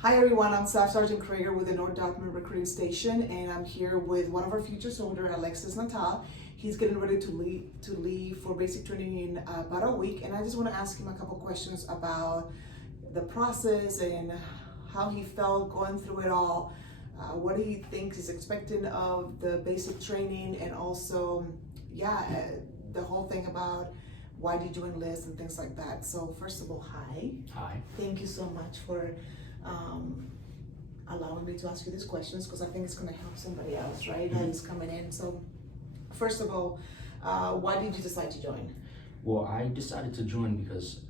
Hi everyone, I'm Staff Sergeant Krieger with the North Dartmouth Recruiting Station, and I'm here with one of our future soldiers, Alexis Natal. He's getting ready to leave for basic training in about a week, and I just want to ask him a couple questions about the process and how he felt going through it all, what he thinks is expecting of the basic training, and also, the whole thing about why did you enlist and things like that. So first of all, hi. Hi. Thank you so much for allowing me to ask you these questions, because I think it's going to help somebody else, right? That is coming in. So first of all, why did you decide to join? Well, I decided to join because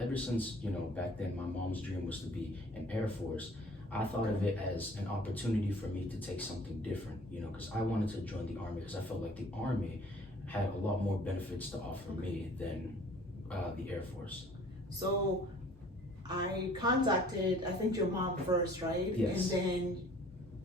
ever since, back then my mom's dream was to be in Air Force. I thought of it as an opportunity for me to take something different, because I wanted to join the Army because I felt like the Army had a lot more benefits to offer me than the Air Force. So I contacted, I think, your mom first, right? Yes. And then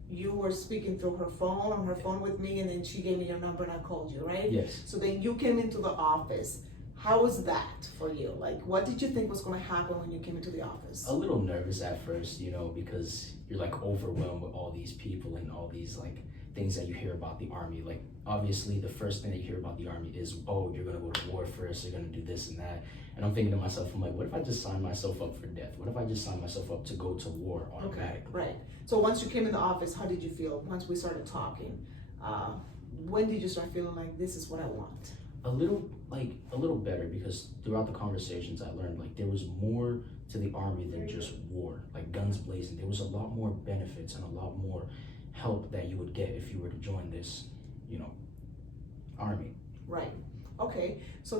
you were speaking through her phone with me, and then she gave me your number and I called you, right? Yes. So then you came into the office. How was that for you? Like, what did you think was going to happen when you came into the office? A little nervous at first, because you're like overwhelmed with all these people and all these like things that you hear about the Army. Like, obviously the first thing that you hear about the Army is, oh, you're gonna go to war first, you're gonna do this and that. And I'm thinking to myself, I'm like, what if I just sign myself up for death? What if I just sign myself up to go to war automatically? Okay, right. So once you came in the office, how did you feel once we started talking? When did you start feeling like this is what I want? A little better, because throughout the conversations I learned like there was more to the Army than just war, like guns blazing. There was a lot more benefits and a lot more help that you would get if you were to join this, Army. Right. Okay. So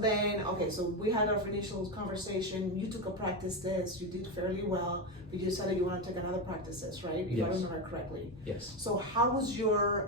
we had our initial conversation. You took a practice test. You did fairly well, but you decided you want to take another practice test, right? If Yes. I remember correctly. Yes. So how was your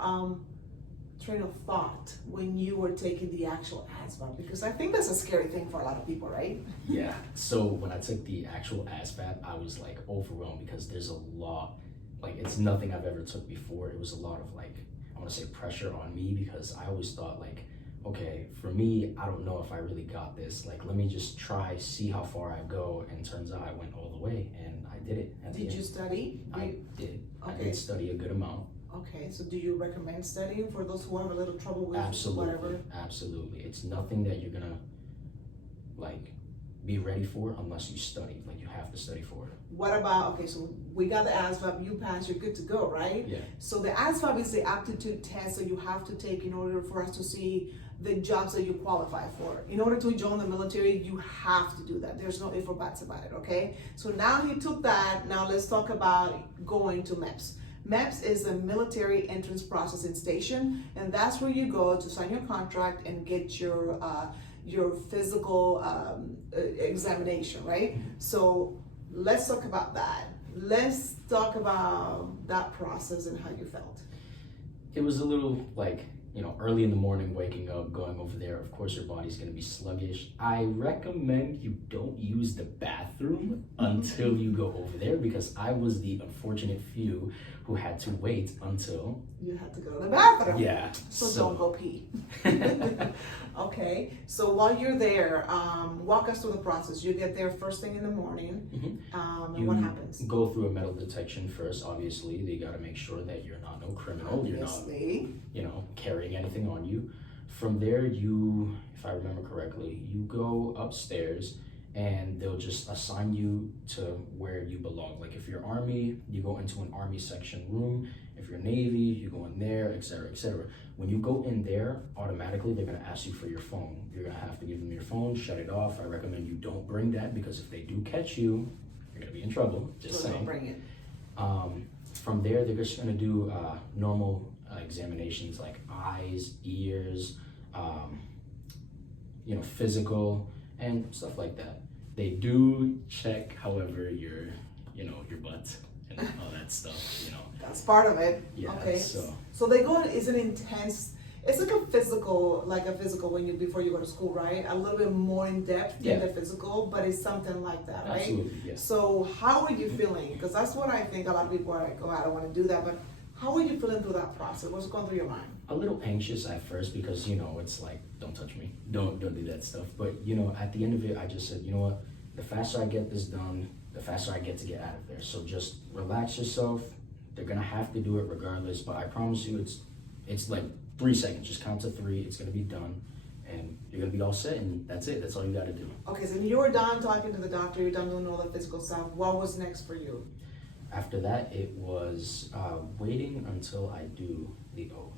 train of thought when you were taking the actual ASVAB? Because I think that's a scary thing for a lot of people, right? Yeah. So when I took the actual ASVAB, I was like overwhelmed because there's a lot, like it's nothing I've ever took before. It was a lot of like, I want to say pressure on me, because I always thought like, okay, for me, I don't know if I really got this. Like, let me just try, see how far I go. And turns out I went all the way and I did it. Did you study? I did. Okay. I did study a good amount. Okay, so do you recommend studying for those who have a little trouble with Absolutely. whatever? Absolutely. It's nothing that you're gonna like be ready for unless you study. Like, you have to study for it. What about, okay, so we got the ASVAB, you passed, you're good to go, right? Yeah. So the ASVAB is the aptitude test that you have to take in order for us to see the jobs that you qualify for. In order to join the military, you have to do that. There's no if or buts about it, okay? So now he took that, now let's talk about going to MEPS. MEPS is a military entrance processing station, and that's where you go to sign your contract and get your physical examination, right? So let's talk about that. Let's talk about that process and how you felt. It was a little like, early in the morning, waking up, going over there. Of course, your body's gonna be sluggish. I recommend you don't use the bathroom until you go over there, because I was the unfortunate few who had to wait until you had to go to the bathroom. Yeah. So don't go pee. Okay. So while you're there, walk us through the process. You get there first thing in the morning. Mm-hmm. And what happens? Go through a metal detection first. Obviously, they got to make sure that you're not no criminal. Obviously. You're not, carrying anything on you. From there, you, if I remember correctly, you go upstairs and they'll just assign you to where you belong. Like, if you're Army, you go into an Army section room. If you're Navy, you go in there, etc., etc. When you go in there, automatically they're gonna ask you for your phone. You're gonna have to give them your phone, shut it off. I recommend you don't bring that, because if they do catch you, you're gonna be in trouble. Just saying. Don't bring it. From there, they're just gonna do normal examinations like eyes, ears, physical and stuff like that. They do check, however, your butt and all that stuff. That's part of it. Yeah. Okay. So they go. It's an intense. It's like a physical when you before you go to school, right? A little bit more in depth than the physical, but it's something like that, right? Absolutely. Yes. So how are you feeling? Because that's what I think a lot of people are like, oh, I don't want to do that, but how are you feeling through that process? What's going through your mind? A little anxious at first, because it's like, don't touch me, don't do that stuff. But at the end of it, I just said, the faster I get this done, the faster I get to get out of there. So just relax yourself. They're gonna have to do it regardless, but I promise you it's like 3 seconds. Just count to 3, it's gonna be done, and you're gonna be all set, and that's it. That's all you gotta do. Okay, so you were done talking to the doctor, you're done doing all the physical stuff. What was next for you? After that, it was waiting until I do the oath.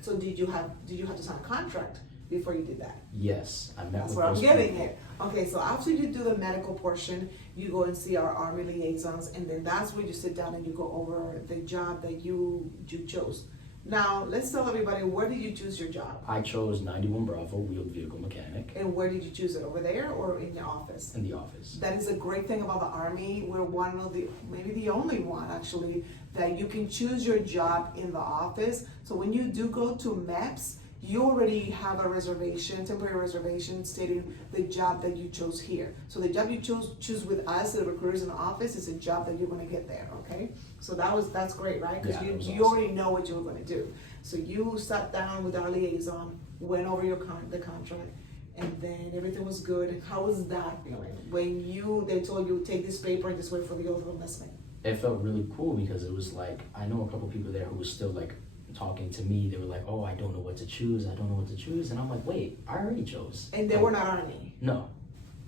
So did you have to sign a contract before you did that? Yes, I met That's with where I'm those getting people. it. Okay, so after you do the medical portion, you go and see our Army liaisons, and then that's where you sit down and you go over the job that you chose. Now, let's tell everybody, where did you choose your job? I chose 91 Bravo, wheeled vehicle mechanic, And where did you choose it? Over there or in the office? in the office. That is a great thing about the Army. We're one of the, maybe the only one actually, that you can choose your job in the office. So when you do go to MEPS, you already have a reservation, temporary reservation stating the job that you chose here. So the job you choose with us, the recruiters in the office, is a job that you're gonna get there, okay? So that's great, right? Because Yeah, that was you awesome. already know what you were gonna do. So you sat down with our liaison, went over the contract, and then everything was good. How was that feeling when they told you take this paper and just wait for the oath of enlistment? It felt really cool because it was like, I know a couple people there who was still like talking to me. They were like, oh, I don't know what to choose. I don't know what to choose. And I'm like, wait, I already chose. And they Like, were not Army. No.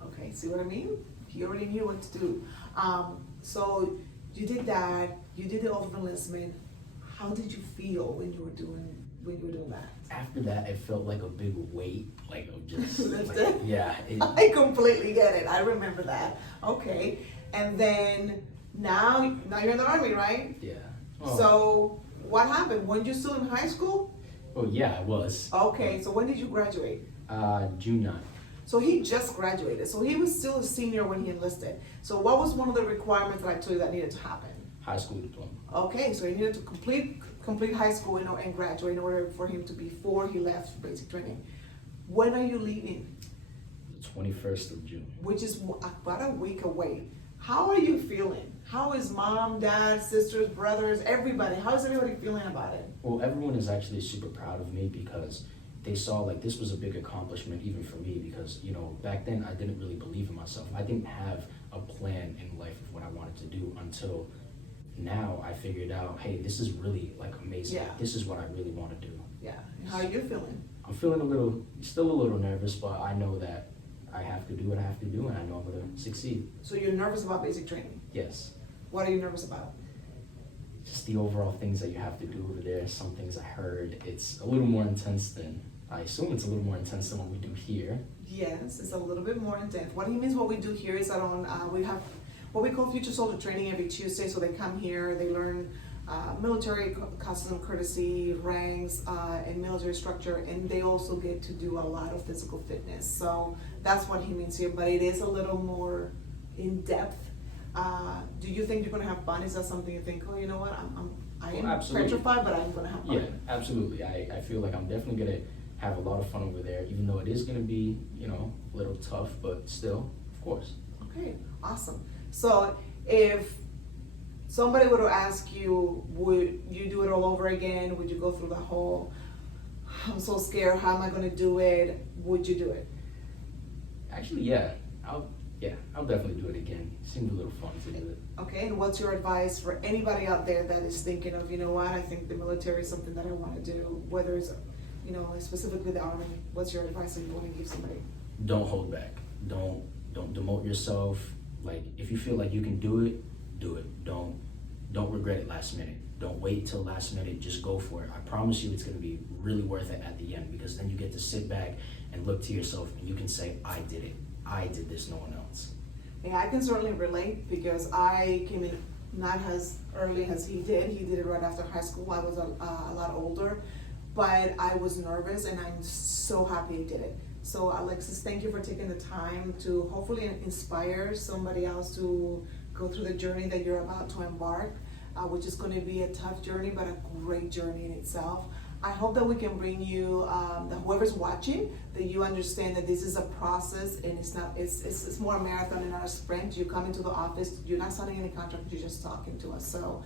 Okay, see what I mean? He already knew what to do. So you did that. You did the oath of enlistment. How did you feel when you were doing that? After that, it felt like a big weight, like of just, Lifted? yeah. I completely get it. I remember that. Okay, and then now you're in the Army, right? Yeah. Oh. So what happened? Weren't you still in high school? Oh yeah, I was. Okay, so when did you graduate? June 9th. So he just graduated. So he was still a senior when he enlisted. So what was one of the requirements that I told you that needed to happen? High school diploma. Okay, so he needed to complete high school and graduate in order for him to before he left basic training. When are you leaving? The 21st of June. Which is about a week away. How are you feeling? How is mom, dad, sisters, brothers, everybody? How is everybody feeling about it? Well, everyone is actually super proud of me because they saw like this was a big accomplishment even for me because, you know, back then I didn't really believe in myself. I didn't have a plan in life of what I wanted to do until now I figured out, hey, this is really like amazing. Yeah. This is what I really want to do. Yeah. And how are you feeling? I'm feeling still a little nervous, but I know that I have to do what I have to do and I know I'm going to succeed. So you're nervous about basic training? Yes. What are you nervous about? Just the overall things that you have to do over there. Some things I heard, it's a little more intense than, I assume it's a little more intense than what we do here. Yes, it's a little bit more intense. What he means, what we do here is that we have what we call future soldier training every Tuesday. So they come here, they learn military custom, courtesy, ranks, and military structure, and they also get to do a lot of physical fitness. So that's what he means here, but it is a little more in depth. Do you think you're going to have fun? Is that something you think, oh, you know what, I am absolutely. petrified, but I'm going to have fun? Yeah, absolutely. I feel like I'm definitely going to have a lot of fun over there, even though it is going to be, you know, a little tough, but still, of course. Okay, awesome. So if somebody were to ask you, would you do it all over again? Would you go through the whole, I'm so scared, how am I going to do it? Would you do it? Actually, yeah. I'll definitely do it again. It seemed a little fun to do it. Okay, and what's your advice for anybody out there that is thinking of, you know what, I think the military is something that I want to do, whether it's, you know, specifically the Army? What's your advice that you want to give somebody? Don't hold back. Don't demote yourself. Like, if you feel like you can do it, do it. Don't regret it last minute. Don't wait till last minute. Just go for it. I promise you it's going to be really worth it at the end, because then you get to sit back and look to yourself and you can say, I did it. I did this, no one else. Yeah, I can certainly relate, because I came in not as early as he did. He did it right after high school. I was a lot older, but I was nervous, and I'm so happy I did it. So Alexis, thank you for taking the time to hopefully inspire somebody else to go through the journey that you're about to embark, which is going to be a tough journey, but a great journey in itself. I hope that we can bring you, that whoever's watching, that you understand that this is a process, and it's more a marathon and not a sprint. You come into the office, you're not signing any contract, you're just talking to us. So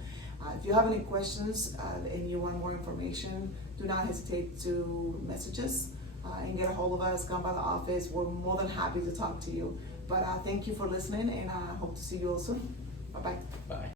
if you have any questions and you want more information, do not hesitate to message us and get a hold of us. Come by the office. We're more than happy to talk to you. But thank you for listening, and I hope to see you all soon. Bye-bye. Bye.